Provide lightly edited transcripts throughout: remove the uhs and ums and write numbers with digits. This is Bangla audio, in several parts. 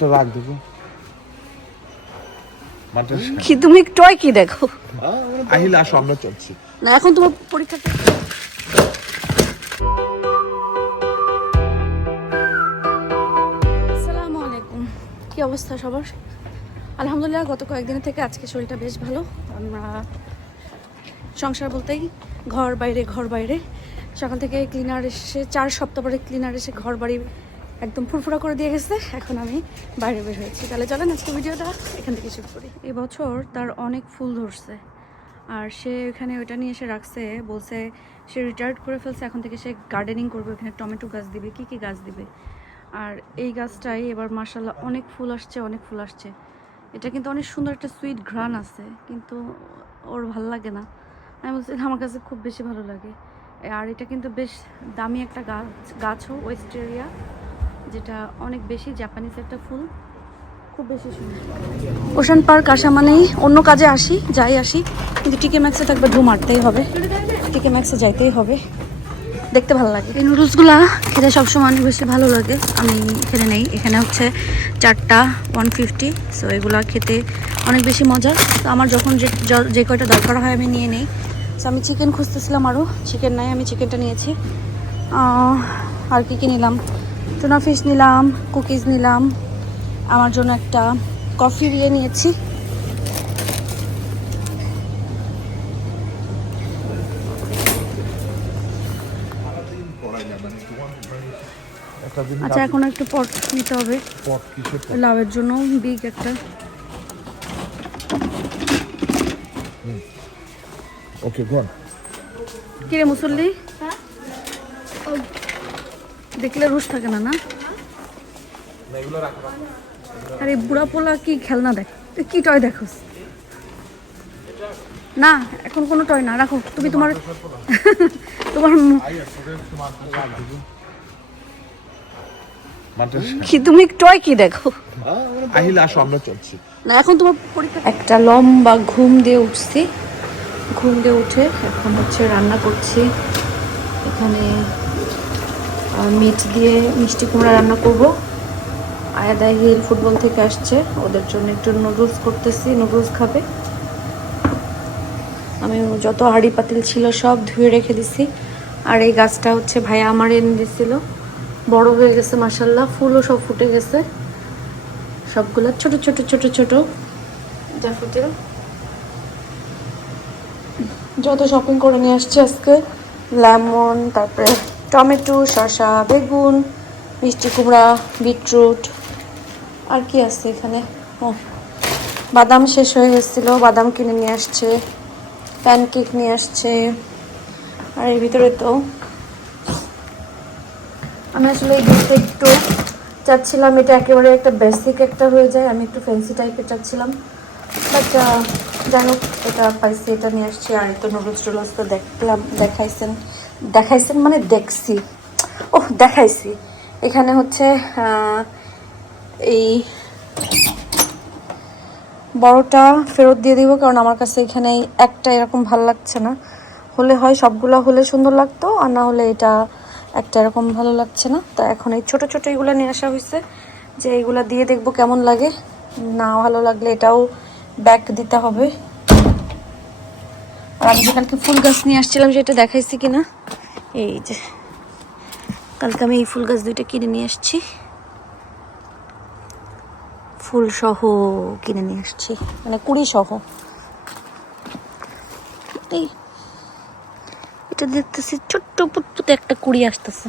তো রাখ দেবো কি তুমি টয় কি দেখো? আহিলা আসো, আমরা চলছি না, এখন তোমার পরীক্ষা। আসসালামু আলাইকুম, কি অবস্থা সবার? আলহামদুলিল্লাহ, গত কয়েকদিন থেকে আজকে শরীরটা বেশ ভালো। আমরা সংসার বলতেই ঘর বাইরে সকাল থেকে ক্লিনার এসে 4 সপ্তাহ পরে ক্লিনার এসে ঘর বাড়ি একদম ফুরফুরা করে দিয়ে গেছে। এখন আমি বাইরে বের হয়েছি। তাহলে চলেন আজকে ভিডিওটা এখান থেকে শুরু করি। এবছর তার অনেক ফুল ধরছে, আর সে ওখানে ওইটা নিয়ে এসে রাখছে। বলছে সে রিটায়ার্ড করে ফেলছে, এখন থেকে সে গার্ডেনিং করবে, ওখানে টমেটো গাছ দিবে, কি গাছ দিবে। আর এই গাছটাই এবার মাশাআল্লাহ অনেক ফুল আসছে। এটা কিন্তু অনেক সুন্দর একটা সুইট ঘ্রাণ আছে, কিন্তু ওর ভালো লাগে না। আমি বলছি আমার কাছে খুব বেশি ভালো লাগে। আর এটা কিন্তু বেশ দামি একটা গাছও ওয়েস্টেরিয়া, যেটা অনেক বেশি জাপানিজ একটা ফুল, খুব বেশি সুন্দর। ওশান পার্ক আসা মানেই অন্য কাজে আসি কিন্তু টিকে ম্যাক্সে থাকবে, ঢু মারতেই হবে, টিকে ম্যাক্সে যাইতেই হবে, দেখতে ভালো লাগে। এই নুডলসগুলা খেতে সবসময় অনেক বেশি ভালো লাগে। আমি এখানে নেই, এখানে হচ্ছে 4টা 150, সো এগুলা খেতে অনেক বেশি মজা। তো আমার যখন যে কয়টা দরকার হয় আমি নিয়ে নেই। সো আমি চিকেন খুঁজতেছিলাম, আরও চিকেন নাই, আমি চিকেনটা নিয়েছি। আর কি নিলাম, টুনা ফিশ নিলাম, কুকিজ নিলাম, আমার জন্য একটা কফি নিয়েছি। আচ্ছা, এখন একটু পট নিতে হবে লাভের জন্য, বিগ একটা। ওকে গোন। কিরে মুসল্লি, দেখলে রুশ থাকে না? আরে বুড়া পোলা কি খেলনা দেখ, তুই কি টয় দেখোস? না, এখন কোনো টয় না, রাখো তুমি তোমার কি তুমি টয় কি দেখো? আহিলা আসো, আমরা চলছি না, এখন তোমার পরীক্ষা। একটা লম্বা ঘুম দিয়ে উঠছি, ঘুম দিয়ে উঠে এখন হচ্ছে রান্না করছি। এখানে মিট দিয়ে মিষ্টি কুমড়া রান্না করব। আয়াদা হিল ফুটবল থেকে আসছে, ওদের জন্য একটু নুডলস করতেছি, নুডলস খাবে। আমি যত হাঁড়ি পাতিল ছিল সব ধুয়ে রেখে দিছি। আর এই গাছটা হচ্ছে ভাইয়া আমার এনে দিয়েছিল, বড় হয়ে গেছে মাশাআল্লাহ, ফুলও সব ফুটে গেছে, সবগুলো ছোট ছোট ড্যাফোডিল। যত শপিং করে নিয়ে আসছি আজকে, লেমন, তারপরে টমেটো, শসা, বেগুন, মিষ্টি কুমড়া, বিটরুট, আর কি আছে এখানে, ও বাদাম শেষ হয়ে গেছিলো, বাদাম কিনে নিয়ে আসছে, প্যানকেক নিয়ে আসছে। আর এর ভিতরে তো আমি আসলে এই গিফটটা একটু চাচ্ছিলাম, এটা একেবারে একটা বেসিক একটা হয়ে যায়, আমি একটু ফ্যান্সি টাইপের চাচ্ছিলাম, বাট যাই হোক এটা পাইছি, এটা নিয়ে আসছি। আর তো নুডলস টুডলস তো দেখাইছেন মানে দেখছি, দেখাইছি। এখানে হচ্ছে এই বড়টা ফেরত দিয়ে দিব, কারণ আমার কাছে এখানে একটা এরকম ভালো লাগছে না, হলে হয় সবগুলো হলে সুন্দর লাগতো, আর না হলে এটা একটা এরকম ভালো লাগছে না। তা এখন এই ছোট ছোট এইগুলো নিয়ে আসা হয়েছে, যে এইগুলা দিয়ে দেখবো কেমন লাগে, না ভালো লাগলে এটাও ব্যাক দিতে হবে। আর আমি যে কালকে ফুল গাছ নিয়ে আসছিলাম সেটা দেখাইছি কিনা, এই যে কালকে আমি এই ফুল গাছ 2টা কিনে নিয়ে আসছি, ফুল সহ কিনে নিয়ে আসছি, মানে কুড়ি সহ। এই এটা দেখতেছি ছোট্ট পুটপুটে একটা কুড়ি আসতেছে।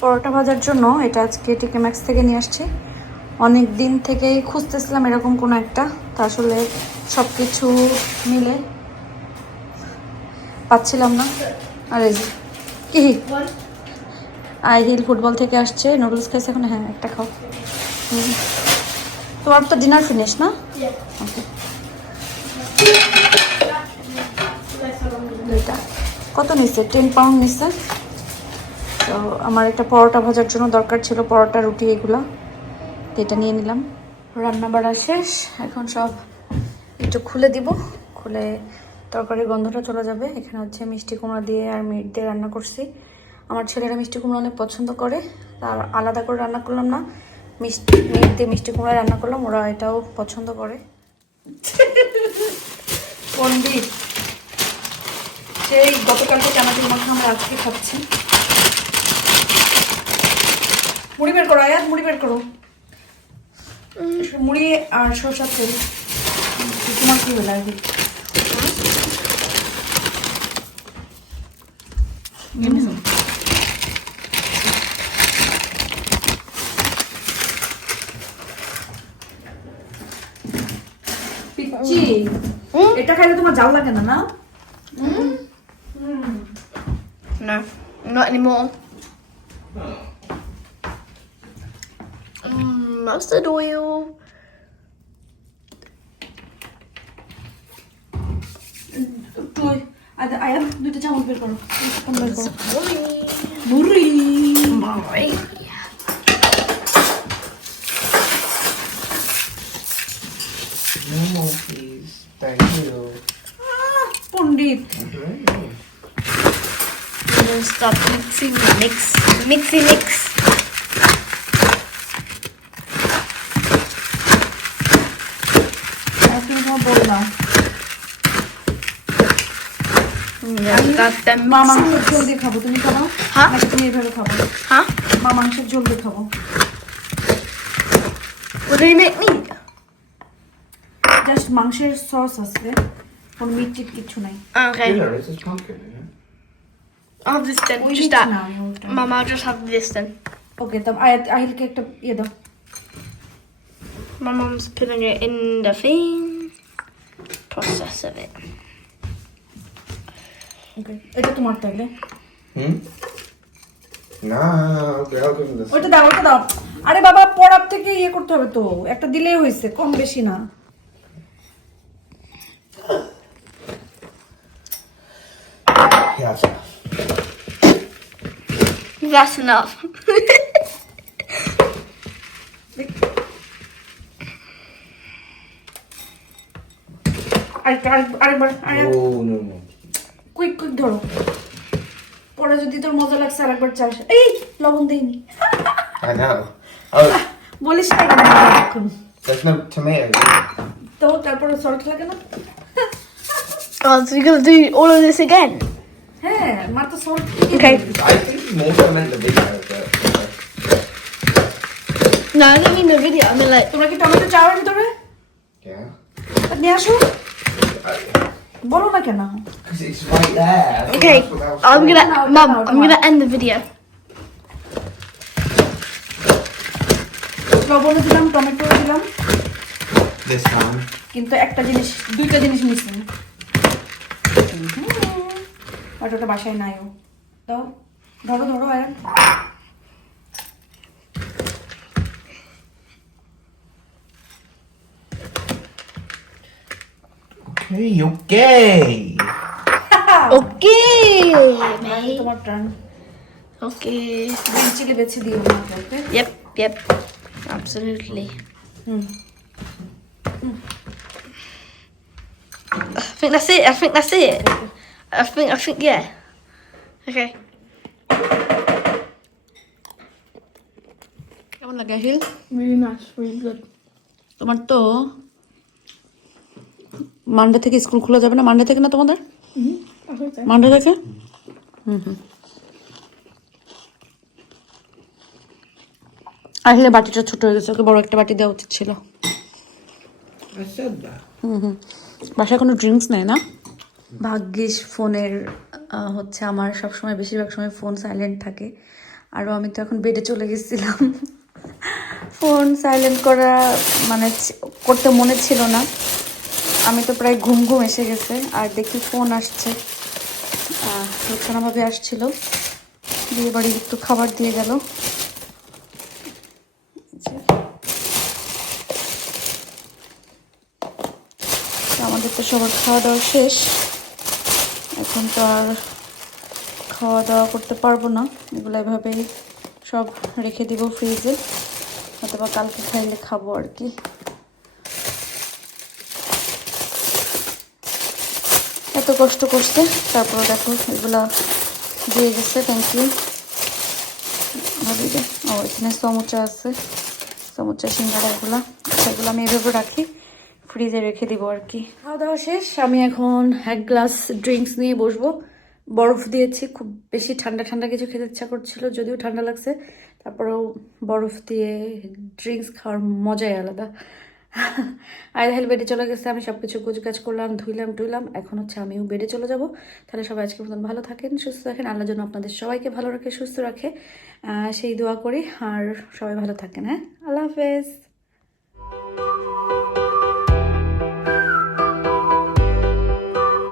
পরোটা ভাজার জন্য এটা আজকে টিকে ম্যাক্স থেকে নিয়ে আসছি। অনেক দিন থেকেই খুঁজতেছিলাম এরকম কোনো একটা, তা আসলে সব কিছু মিলে পাচ্ছিলাম না। আর এই যে কি আই হিল ফুটবল থেকে আসছে, নুডলস খাইছে এখন। হ্যাঁ, একটা খাও। তোমার তো ডিনার ফিনিশ না? ওকে, দুইটা কত নিচ্ছে? 10 পাউন্ড নিচ্ছে। তো আমার একটা পরোটা ভাজার জন্য দরকার ছিল, পরোটা রুটি এগুলা, তো এটা নিয়ে নিলাম। রান্না বাড়া শেষ, এখন সব একটু খুলে দিব, খুলে তরকারির গন্ধটা চলে যাবে। এখানে হচ্ছে মিষ্টি কুমড়া দিয়ে আর মিট দিয়ে রান্না করছি। আমার ছেলেরা মিষ্টি কুমড়া অনেক পছন্দ করে, আর আলাদা করে রান্না করলাম না, মিট দিয়ে মিষ্টি কুমড়া রান্না করলাম, ওরা এটাও পছন্দ করে। পণ্ডিত সেই গতকালকে চানাচুর মাখা আমরা আজকে খাচ্ছি। মুড়ি বের করো আয়াত, মুড়ি বের করো, মুড়ি আর সরষার তেল। তোমার কি হলো আগে? পিচ্চি, এটা খাইলে তোমার জাল লাগে না? না No, not anymore. Mustard oil. তুই আয়াত দুইটা চামচ বের করো, মুড়ি। No more, please. Thank you. Pandit And then start mixing, mixy mix. তুমি তোমার বললাম Got them মা mixing. মাংসের ঝোল দিয়ে খাবো, তুমি খাবো? হ্যাঁ। নাকি তুমি এভাবে খাবো? Huh? মা মাংসের ঝোল দিয়ে খাবো। What do you make me? Just মাংসের সস আছে, কোনো মিট টিট কিছু নাই। Okay. Yeah, this is pumpkin, isn't it? I'll have this then. ওই Just দিচ্ছি that. না আমি ওটা। Mum, I'll just have this then. ওকে, তো আহিলকে একটা ইয়ে দাও। My mum's putting it in the thing. Process of it. ওকে, এটা তোমার তাইলে। Nah, okay, I'll give him this. ওইটা দাও, ওইটা দাও। আরে বাবা, পড়ার থেকে ইয়ে করতে হবে তো, একটা দিলেই হয়েছে, কম বেশি না। Yeah, That's enough. আরেকবার Oh, no, no. কুইক ধরো, পরে যদি তোর মজা লাগছে আরেকবার চাস। এই লবণ দেইনি, I know. Oh, বলিস না কেন এখন? there's no tomatoes. তো তারপরে সল্ট লাগে না? Oh, so you're gonna do all of this again? হ্যাঁ, মা তো salt. Okay. I think you more so meant the video, but... No, I don't mean the video. I mean like. তোমরা কি টমেটো চাওয়ার ভিতরে Yeah. নিয়ে আসো? বলো না কেন? Because it's right there. I thought Okay, that's what that was I'm for. gonna, No, Mum, no, I'm no. gonna end the video. লবণও দিলাম, টমেটো দিলাম, This time. কিন্তু দুইটা জিনিস মিসিং। আর ওটা বাসায় নাইও। তো ধরো ধরো আর Okay. Okay, mate. তোমার টার্ন। Okay. গ্রিন চিলি বেছে দিও না, ওকে? Yep. Absolutely. Hmm. I think that's it. I think yeah. Okay. কেমন লাগে Ahil? Really nice, really good. তোমার তো মানডে থেকে স্কুল খোলা যাবে না? মানডে থেকে না তোমাদের? I think so. মানডে থেকে? আহিলে বাটিটা ছোট হয়ে গেছে, ওকে বড় একটা বাটি দেওয়া উচিত ছিল। I said that. বাসায় কোনো ড্রিঙ্কস নেই না? ভাগ্যিস ফোনের হচ্ছে আমার সবসময় বেশিরভাগ সময় ফোন সাইলেন্ট থাকে, আরও আমি তো এখন বেডে চলে গেছিলাম, ফোন সাইলেন্ট করা মানে করতে মনে ছিল না, আমি তো প্রায় ঘুম এসে গেছে, আর দেখি ফোন আসছে, রুকসানাভাবে আসছিল, বিয়ে বাড়ি একটু খাবার দিয়ে গেল। আমাদের তো সবার খাওয়া দাওয়া শেষ, এখন তো আর খাওয়া দাওয়া করতে পারবো না, এগুলো এভাবেই সব রেখে দিব ফ্রিজে, অথবা কালকে খাইলে খাবো আর কি। এত কষ্ট করতে, তারপরে দেখো এগুলা দিয়ে গেছে। থ্যাংক ইউ ভাবি রে। ও এখানে সমুচা আছে, সমুচা সিঙ্গারা এগুলা, সেগুলো আমি এভাবে রাখি, ফ্রিজে রেখে দিব আর কি। খাওয়া দাওয়া শেষ, আমি এখন এক গ্লাস ড্রিঙ্কস নিয়ে বসবো। বরফ দিয়েছি, খুব বেশি ঠান্ডা ঠান্ডা কিছু খেতে ইচ্ছা করছিল, যদিও ঠান্ডা লাগছে, তারপরেও বরফ দিয়ে ড্রিঙ্কস খাওয়ার মজাই আলাদা। আর হেল বেডে চলে গেছে, আমি সব কিছু গোছগাছ করলাম, ধুইলাম। এখন হচ্ছে আমিও বেডে চলে যাব। তাহলে সবাই আজকের মতন ভালো থাকেন, সুস্থ থাকেন, আল্লাহ যেন আপনাদের সবাইকে ভালো রাখে, সুস্থ রাখে, সেই দোয়া করি। আর সবাই ভালো থাকেন। হ্যাঁ, আল্লাহ হাফেজ।